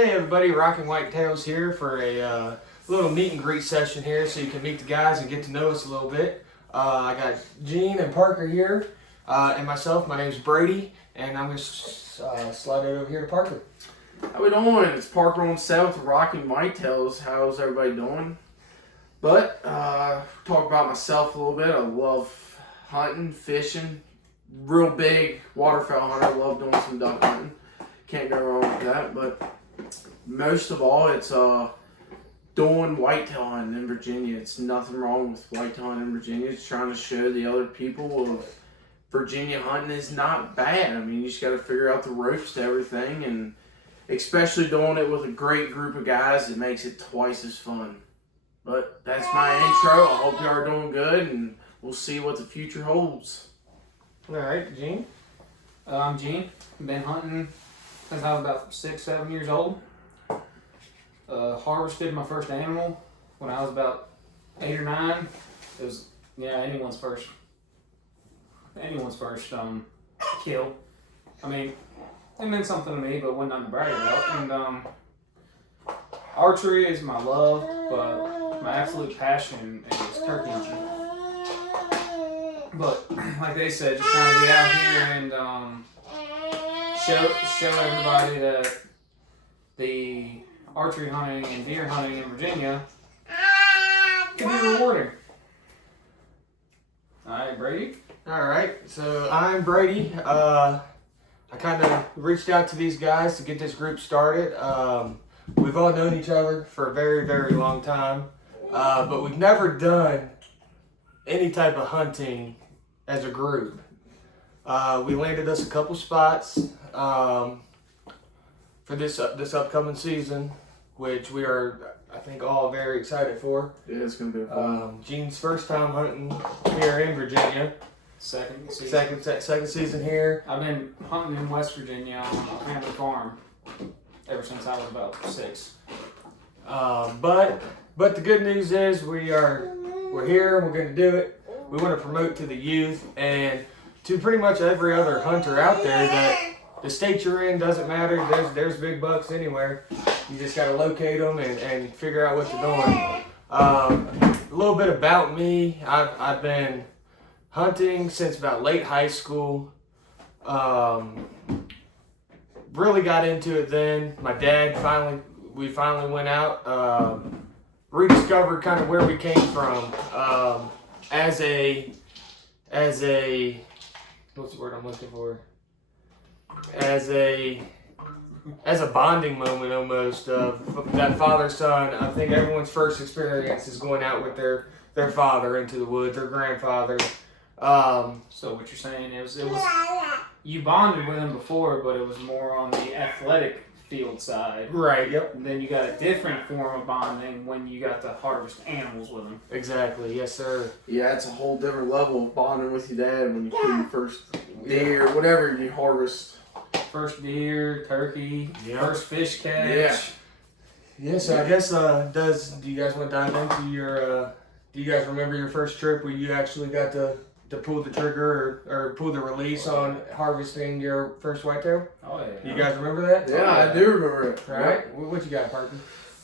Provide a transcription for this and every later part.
Hey everybody, Rockin' Whitetails here for a little meet and greet session here so you can meet the guys and get to know us a little bit. I got Gene and Parker here and myself. My name's Brady and I'm going to slide it over here to Parker. How we doing? It's Parker on set with Rockin' Whitetails. How's everybody doing? But, talk about myself a little bit. I love hunting, fishing, real big waterfowl hunter. Love doing some duck hunting. Can't go wrong with that, but most of all, it's doing whitetail hunting in Virginia. It's nothing wrong with whitetail hunting in Virginia. It's trying to show the other people of Virginia hunting is not bad. I mean, you just got to figure out the ropes to everything, and especially doing it with a great group of guys, it makes it twice as fun. But that's my intro. I hope you are doing good, and we'll see what the future holds. All right, Gene. I'm Gene. Been hunting since I was about 6-7 years old. Harvested my first animal when I was about 8 or 9. It was anyone's first kill. I mean, it meant something to me, but wasn't nothing to brag about. And archery is my love, but my absolute passion is turkey hunting. But like they said, just trying to get out here and show everybody that the archery hunting and deer hunting in Virginia can be rewarding. Alright, Brady? Alright, so I'm Brady. I kind of reached out to these guys to get this group started. We've all known each other for a very, very long time, but we've never done any type of hunting as a group. We landed us a couple spots for this upcoming season, which we are, I think, all very excited for. Yeah, it's going to be fun. Gene's first time hunting here in Virginia. Second season. Second season here. I've been hunting in West Virginia on a family farm ever since I was about 6. But the good news is we're here. We're going to do it. We want to promote to the youth and to pretty much every other hunter out there that the state you're in doesn't matter. There's big bucks anywhere. You just got to locate them and figure out what they're doing. A little bit about me. I've been hunting since about late high school. Really got into it then. My dad we finally went out, rediscovered kind of where we came from as a what's the word I'm looking for? As a bonding moment almost of that father-son. I think everyone's first experience is going out with their father into the woods, their grandfather. So what you're saying is it was you bonded with him before, but it was more on the athletic field side. Right, yep. And then you got a different form of bonding when you got to harvest animals with him. Exactly, yes sir. Yeah, it's a whole different level of bonding with your dad when you kill your first deer, whatever you harvest. First deer, turkey, first fish catch. Yeah. Yeah, so I guess, do you guys want to dive into do you guys remember your first trip where you actually got to pull the trigger or pull the release on harvesting your first whitetail? Oh, yeah. You guys remember that? Yeah, I do remember it. All right. What you got, Parker?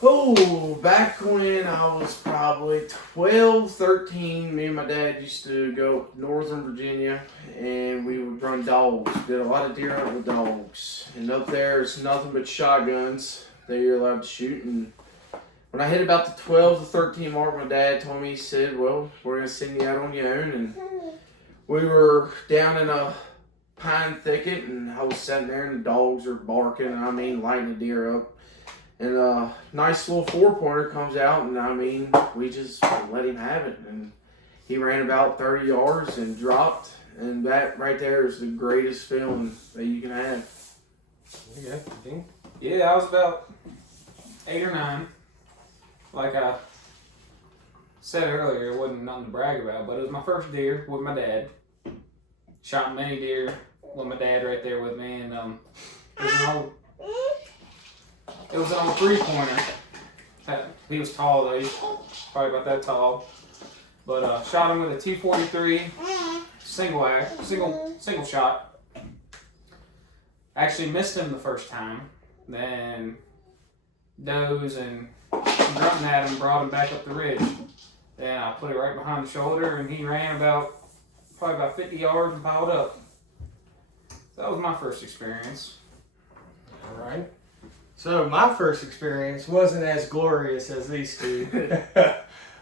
Oh, back when I was probably 12, 13, me and my dad used to go up Northern Virginia and we would run dogs. Did a lot of deer hunting with dogs. And up there it's nothing but shotguns that you're allowed to shoot. And when I hit about the 12 to 13 mark, my dad told me, he said, well, we're going to send you out on your own. And we were down in a pine thicket and I was sitting there and the dogs are barking, and I mean lighting the deer up. And a nice little 4-pointer comes out, and I mean, we just let him have it. And he ran about 30 yards and dropped. And that right there is the greatest feeling that you can have. Yeah, I was about 8 or 9. Like I said earlier, it wasn't nothing to brag about, but it was my first deer with my dad. Shot many deer with my dad right there with me, and it was an old 3-pointer. He was tall though, he's probably about that tall. But shot him with a T43 single shot. Actually missed him the first time. Then does and grunting at him, brought him back up the ridge. Then I put it right behind the shoulder, and he ran probably about 50 yards and piled up. So that was my first experience. All right. So my first experience wasn't as glorious as these two.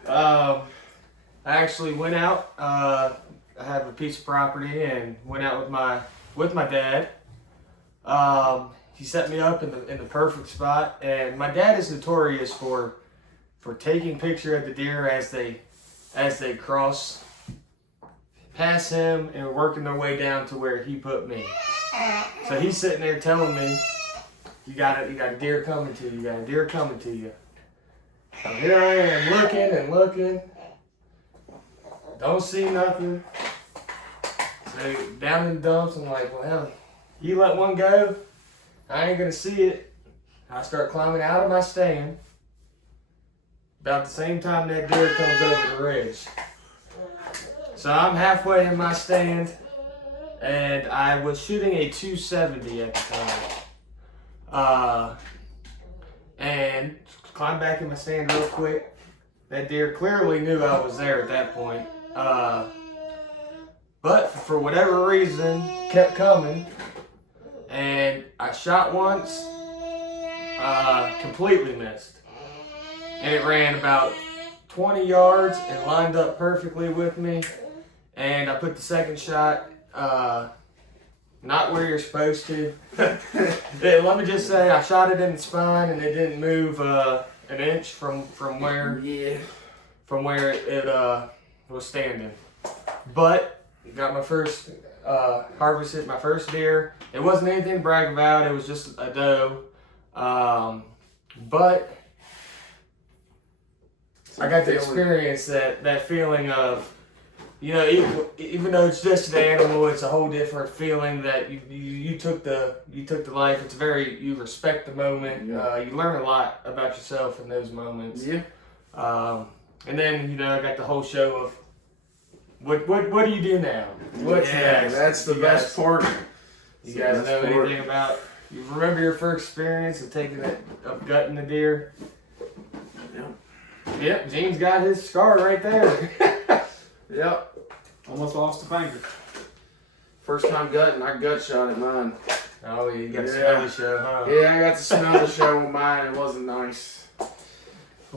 I actually went out. I have a piece of property and went out with my dad. He set me up in the perfect spot, and my dad is notorious for taking picture of the deer as they cross past him and working their way down to where he put me. So he's sitting there telling me, you got a deer coming to you, you got a deer coming to you. So here I am looking and looking. Don't see nothing. So down in the dumps, I'm like, well, hell, you let one go, I ain't gonna see it. I start climbing out of my stand. About the same time that deer comes over the ridge. So I'm halfway in my stand, and I was shooting a 270 at the time. And climbed back in my stand real quick. That deer clearly knew I was there at that point. But for whatever reason, kept coming. And I shot once, completely missed. And it ran about 20 yards and lined up perfectly with me. And I put the second shot, not where you're supposed to. Let me just say, I shot it in the spine and it didn't move an inch from where it was standing. But got my first harvested my first deer. It wasn't anything to brag about. It was just a doe. But I got to experience that feeling of, you know, even though it's just an animal, it's a whole different feeling that you took the life. It's you respect the moment. Yeah. You learn a lot about yourself in those moments. Yeah. And then, you know, I got the whole show of what do you do now? What's next? That's the best part. You guys know anything about? You remember your first experience of gutting the deer? Yep, Gene's got his scar right there. Yep. Almost lost a finger. First time gutting, I gut shot at mine. Oh, you got to smell the show, huh? Yeah, I got to smell the show on mine. It wasn't nice.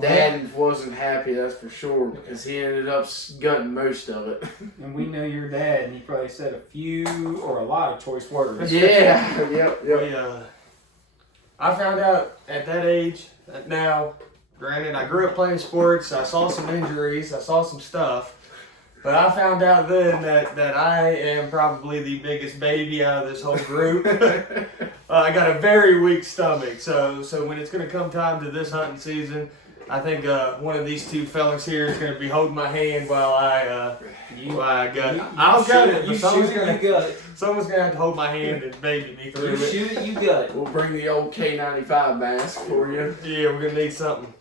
Dad wasn't happy, that's for sure, because he ended up gutting most of it. And we know your dad, and he probably said a few or a lot of choice words. Yeah. Yep. I found out at that age, now, granted, I grew up playing sports, I saw some injuries, I saw some stuff, but I found out then that I am probably the biggest baby out of this whole group. I got a very weak stomach, so when it's going to come time to this hunting season, I think one of these two fellas here is going to be holding my hand while I gut it. I'll gut it, but someone's going to have to hold my hand and baby me through it. You shoot it, you gut it. We'll bring the old K95 mask for you. Yeah, we're going to need something.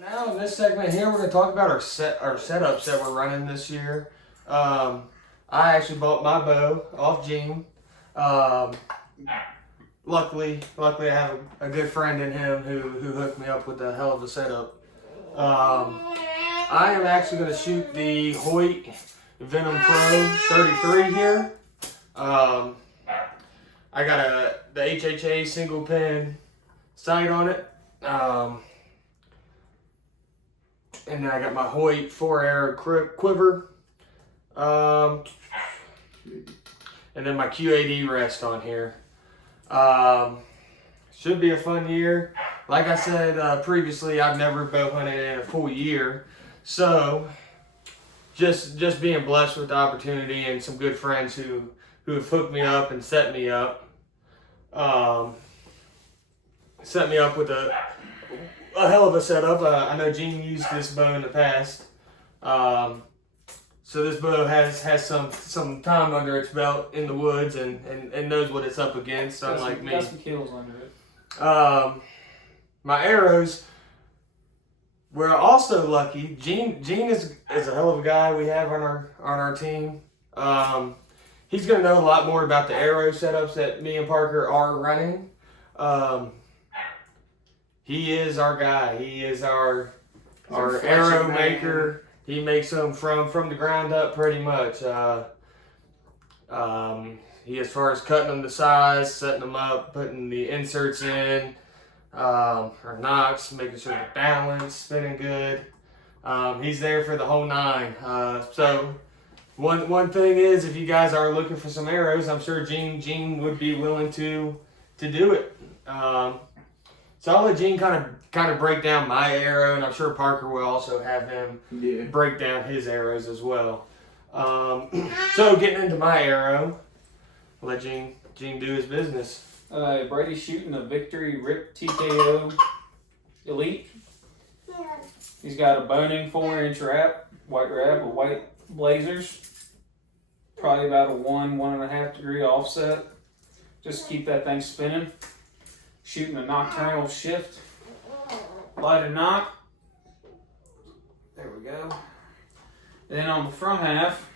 Now in this segment here, we're going to talk about our setups that we're running this year. I actually bought my bow off Gene. Luckily I have a good friend in him who hooked me up with a hell of a setup. I am actually going to shoot the Hoyt Venom Pro 33 here. I got the HHA single pin sight on it. And then I got my Hoyt 4-arrow quiver. And then my Q80 rest on here. Should be a fun year. Like I said previously, I've never bow hunted in a full year. So, just being blessed with the opportunity and some good friends who have hooked me up and set me up. Set me up with a hell of a setup. I know Gene used this bow in the past. So this bow has some time under its belt in the woods and knows what it's up against, unlike me. Got some kills under it. my arrows, we're also lucky. Gene is a hell of a guy we have on our team. He's gonna know a lot more about the arrow setups that me and Parker are running. He is our guy. He is our arrow maker. He makes them from the ground up pretty much. He, as far as cutting them to size, setting them up, putting the inserts in, or nocks, making sure they're balanced, spinning good. He's there for the whole nine. So one thing is, if you guys are looking for some arrows, I'm sure Gene would be willing to do it. So I'll let Gene kind of break down my arrow, and I'm sure Parker will also have him break down his arrows as well. So getting into my arrow, I'll let Gene do his business. Brady's shooting a Victory Rip TKO Elite. He's got a Boning 4-inch white wrap with white blazers. Probably about a 1.5 degree offset. Just keep that thing spinning. Shooting a nocturnal shift. Light a knock. There we go. And then on the front half,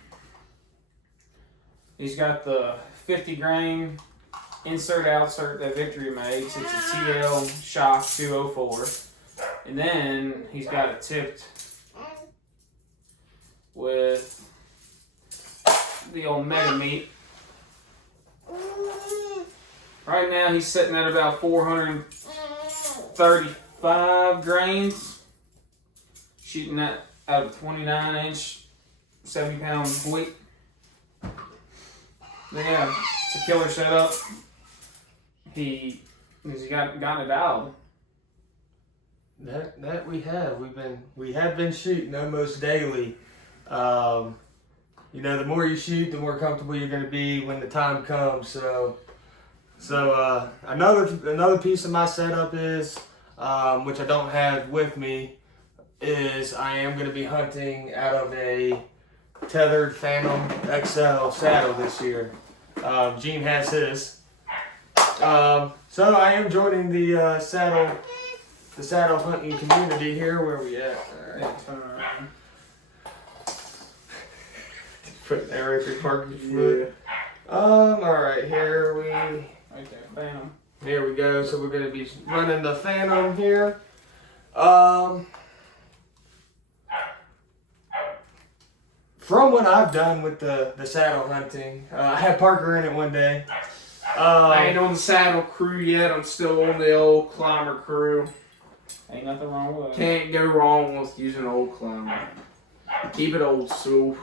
he's got the 50 grain insert outsert that Victory makes. It's a TL Shock 204. And then he's got it tipped with the old Mega Meat. Right now he's sitting at about 435 grains. Shooting that out of 29-inch, 70-pound weight. Yeah, it's a killer setup. He's got it dialed. That we have. We have been shooting almost daily. The more you shoot, the more comfortable you're going to be when the time comes. So another piece of my setup is, which I don't have with me, is I am going to be hunting out of a tethered Phantom XL saddle this year. Gene has his. So I am joining the saddle hunting community here. Where are we at? All right. Put an arrow through Parker's foot. All right, here we. Right there, Phantom. Here we go. So we're going to be running the Phantom here. From what I've done with the saddle hunting, I had Parker in it one day. I ain't on the saddle crew yet. I'm still on the old climber crew. Ain't nothing wrong with it. Can't go wrong with using old climber. Keep it old school.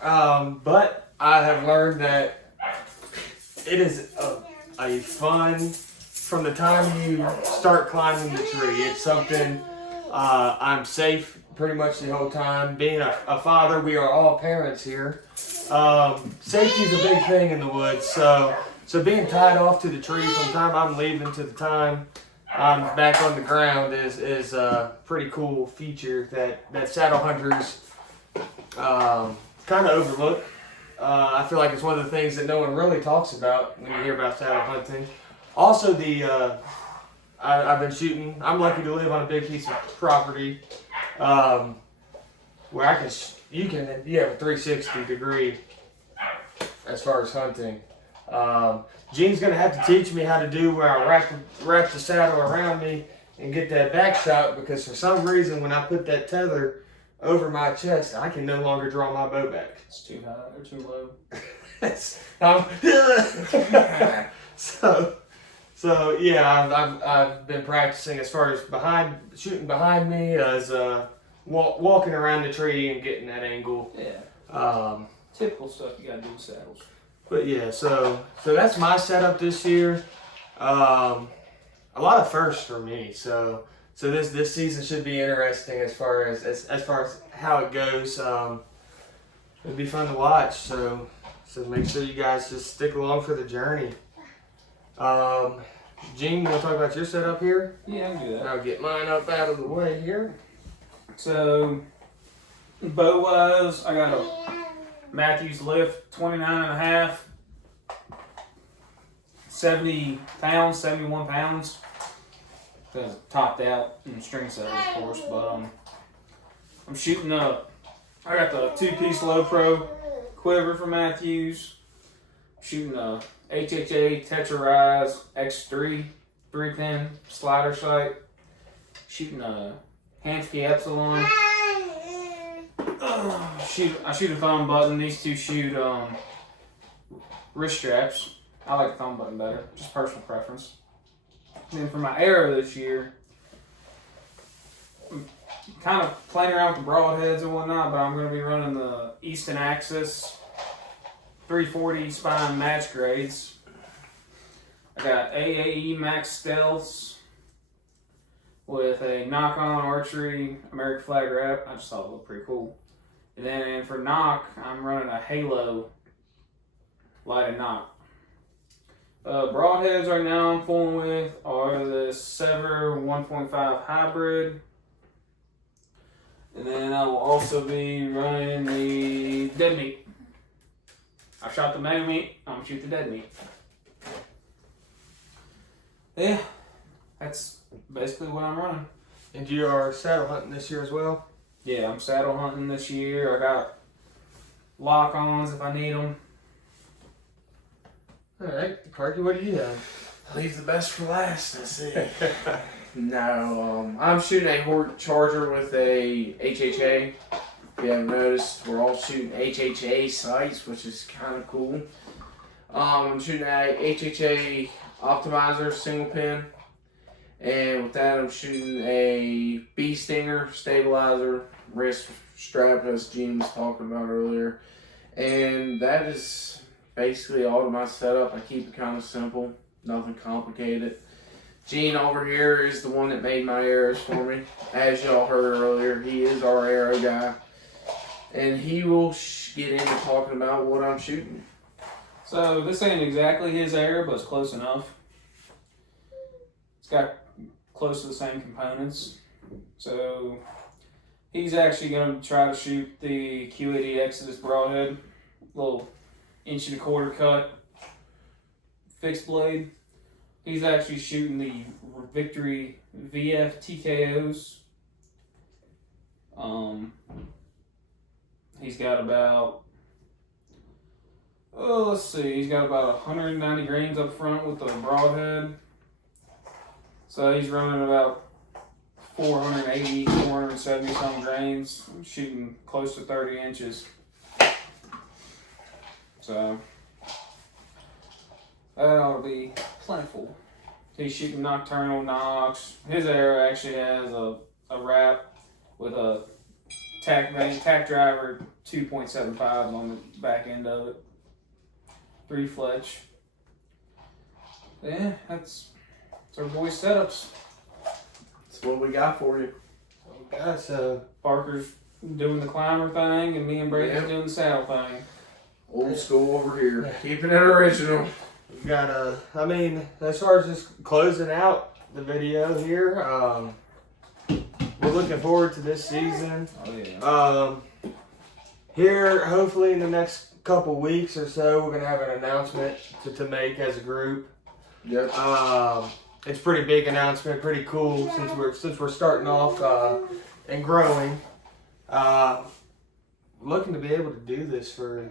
But I have learned that it is a fun, from the time you start climbing the tree, it's something I'm safe pretty much the whole time. Being a father, we are all parents here. Safety is a big thing in the woods, so being tied off to the tree from the time I'm leaving to the time I'm back on the ground is a pretty cool feature that saddle hunters kind of overlook. I feel like it's one of the things that no one really talks about when you hear about saddle hunting. Also, I've been shooting. I'm lucky to live on a big piece of property where you have a 360 degree as far as hunting. Gene's gonna have to teach me how to do where I wrap the saddle around me and get that back shot, because for some reason when I put that tether over my chest, I can no longer draw my bow back. It's too high or too low. So yeah, I've been practicing as far as shooting behind me, as walking around the tree and getting that angle. Yeah. Typical stuff you gotta do with saddles. But yeah, so that's my setup this year. A lot of firsts for me. So this season should be interesting as far as how it goes. It'll be fun to watch. So make sure you guys just stick along for the journey. Gene, you want to talk about your setup here? Yeah, I can do that. I'll get mine up out of the way here. So, bow wise, I got a Matthews Lift 29.5, 70 pounds, 71 pounds. because it's topped out and string set, of course. But I'm shooting I got the 2-piece Low Pro quiver from Matthews. Shooting a HHA Tetra Rise X3 3-pin slider sight. Shooting a Hansky Epsilon. I shoot a thumb button. These two shoot wrist straps. I like the thumb button better, just personal preference. And then for my arrow this year, I'm kind of playing around with the broadheads and whatnot, but I'm going to be running the Easton Axis 340 spine match grades. I got AAE Max Stealths with a knock-on archery American flag wrap. I just thought it looked pretty cool. And then for knock, I'm running a Halo lighted knock. Broadheads right now I'm fooling with are the Sever 1.5 hybrid. And then I will also be running the dead meat. I shot the mega meat, I'm gonna shoot the dead meat. Yeah, that's basically what I'm running. And you are saddle hunting this year as well? Yeah, I'm saddle hunting this year. I got lock-ons if I need them. Alright, Parky, what do you have? Leave the best for last. That's it. No, I'm shooting a Hort Charger with a HHA. If you haven't noticed, we're all shooting HHA sights, which is kind of cool. I'm shooting a HHA Optimizer single pin, and with that, I'm shooting a Bee Stinger stabilizer wrist strap, as Gene was talking about earlier, and that is basically all of my setup. I keep it kind of simple, nothing complicated. Gene over here is the one that made my arrows for me. As y'all heard earlier, he is our arrow guy. And he will get into talking about what I'm shooting. So this ain't exactly his arrow, but it's close enough. It's got close to the same components. So he's actually going to try to shoot the Q80 Exodus broadhead. Little 1.25" cut fixed blade. He's actually shooting the Victory VF TKOs. He's got about, let's see, he's got about 190 grains up front with the broadhead. So he's running about 480, 470 some grains, shooting close to 30 inches. So that ought to be plentiful. He's shooting nocturnal knocks. His arrow actually has a wrap with a tack driver 2.75s on the back end of it. 3 Fletch. Yeah, that's our boys' setups. That's what we got for you. Okay, so Parker's doing the climber thing, and me and Brady's Yep. doing the saddle thing. Old school over here. Keeping it original. we got I mean, as far as just closing out the video here, we're looking forward to this season. Oh yeah. Here, hopefully in the next couple weeks or so, we're gonna have an announcement to make as a group. Yep. It's a pretty big announcement, pretty cool since we're starting off and growing. Looking to be able to do this for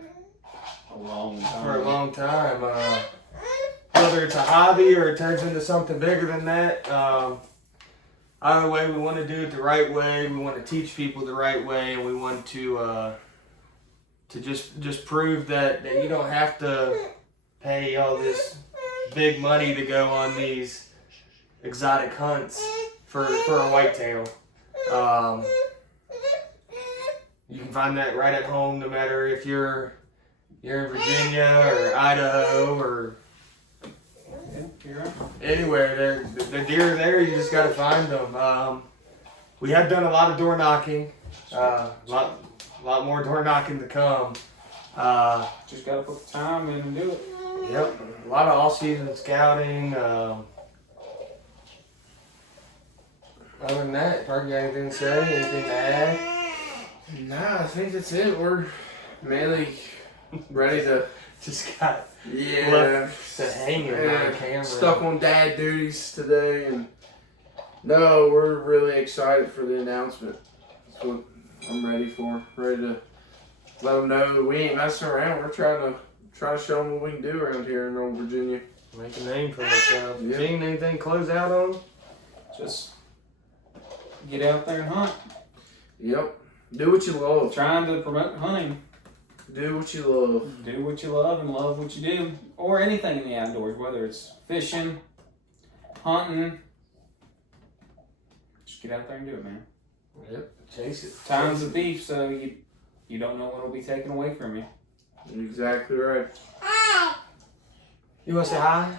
A long time. a long time. Whether it's a hobby or it turns into something bigger than that. Either way, we want to do it the right way. We want to teach people the right way, and we want to just prove that you don't have to pay all this big money to go on these exotic hunts for a whitetail. You can find that right at home, no matter if you're in Virginia or Idaho or anywhere. The deer are there. You just gotta find them. We have done a lot of door knocking. A lot more door knocking to come. Just gotta put the time in and do it. Yep, a lot of all-season scouting. Other than that, Parker, got anything to say? Anything to add? Nah, I think that's it. We're mainly ready to. Just got Yeah. left to hanging on camera. Stuck on dad duties today, and No, we're really excited for the announcement. That's what I'm ready for. Ready to let them know that we ain't messing around. We're trying to show them what we can do around here in Northern Virginia. Make a name for myself. Yeah. Gene, anything close out on? Just get out there and hunt. Yep. Do what you love. Trying to promote hunting. Do what you love. Do what you love and love what you do. Or anything in the outdoors, whether it's fishing, hunting. Just get out there and do it, man. Yep. Chase it. Time's a thief, so you don't know when it'll be taken away from you. Exactly right. You want to say hi?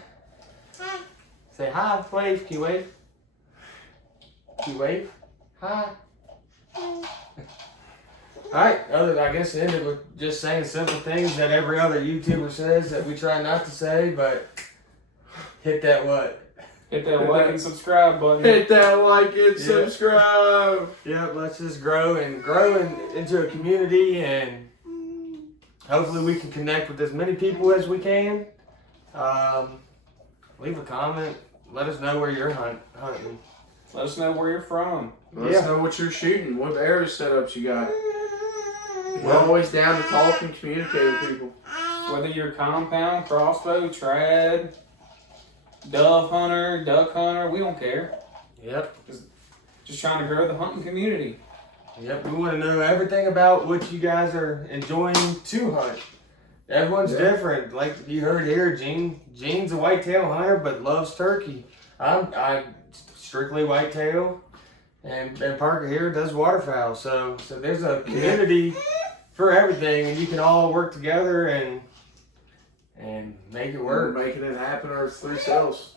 Say hi. Wave. Can you wave? Can you wave? Hi. Alright, I guess it ended with just saying simple things that every other YouTuber says that we try not to say, but hit that what? Hit that like and subscribe button. Hit that like and Yeah. subscribe. Yep, let's just grow into a community, and hopefully we can connect with as many people as we can. Leave a comment. Let us know where you're hunting. Let us know where you're from. Let us know what you're shooting. What area setups you got. We're always down to talk and communicate with people. Whether you're compound, crossbow, trad, dove hunter, duck hunter, we don't care. Yep. Just trying to grow the hunting community. Yep, we want to know everything about what you guys are enjoying to hunt. Everyone's different. Like you heard here, Gene's a whitetail hunter but loves turkey. I'm strictly whitetail, and Parker here does waterfowl. So there's a community for everything, and you can all work together and make it We're work. making it happen ourselves.